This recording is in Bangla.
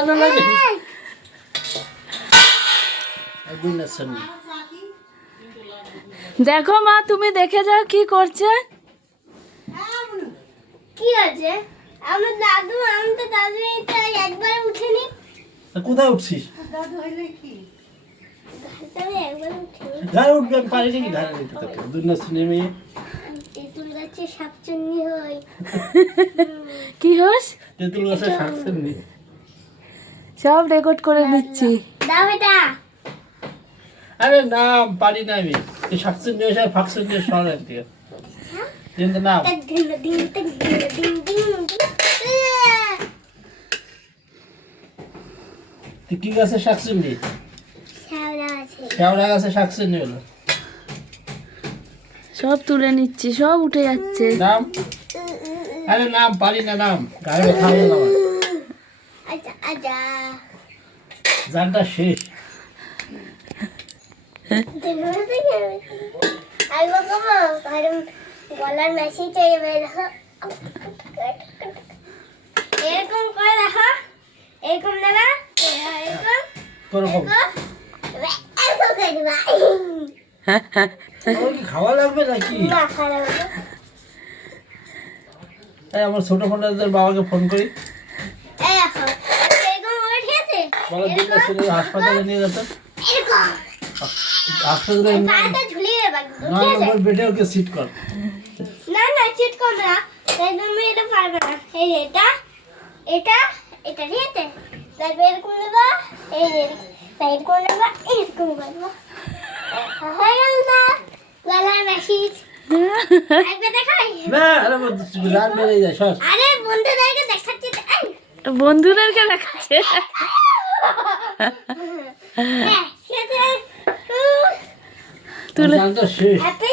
ঠান্ডা লাগে দেখো মা, তুমি দেখে যাও কি করছে। কি আছে? আমার দাদু, আমি তো দাদু একবার উঠেনি। কোথায় উঠছিস? আমি একবার উঠিনি। ঘরে উঠবে, আমি পারি নাকি ঘরে নিতে তোকে? দুনিয়া নেমে তেঁতুল গাছে শাকচুন্নি হয়। কি হোস? তেঁতুল গাছে শাকচুন্নি। সব রেকর্ড করে নিচ্ছি। দাও এটা। আরে নাম পারি না আমি। এই শাকচুন্নি এসে ফাকচুন্নি শহরে দিয়ে কিন্তু নাম টাক ঢিং ঢিং টাক ঢিং ঢিং ঢিং। তুই কি গাছে শাকচুন্নি? শ্যাওড়া আছে। কেওড়া গাছে শাকচুন্নি হলো সব তুলে নিচ্ছি, সব উঠে যাচ্ছে। নাম। আরে নাম পারি না নাম, গায়ে খাবো না আমার। আচ্ছা আচ্ছা। জানটা শেষ। আমি বলবো কারণ গলার মেশিন চাই দেখো, এরকম করে দেখো, এরকম নেবা, এরকম কোরকম এরকম করে দিবা। ওই কি খাওয়া লাগবে নাকি? না খারাপ হবে। তাই আমার ছোট ফোনটাদের বাবাকে ফোন করি, এই দেখো, এরকম করে ঠিক আছে? বলো দিল্লা ছেলে হাসপাতালে নিয়ে যেত। এরকম হাসপাতালে পাটা ঝুলিয়ে দেবা, না ঠিক আছে? নম্বর বেডে ওকে সিট কর। না না চিট কর না, তাই তুমি এটা পারবে না। এই যে এটা এটা এটা ঠিক আছে, তারপর এরকম নেবা, এই যে এরকম নেবা, এরকম করবো, হয়ে গেল না গলার মেশিন। একবার দেখাই। না আরে রাত বেড়ে যায় সর। আরে বন্ধুদেরকে দেখাচ্ছি তো, এই। বন্ধুদেরকে দেখাচ্ছে। হ্যাঁ, ঠিক আছে। তুলে জানটা শেষ। হ্যাপি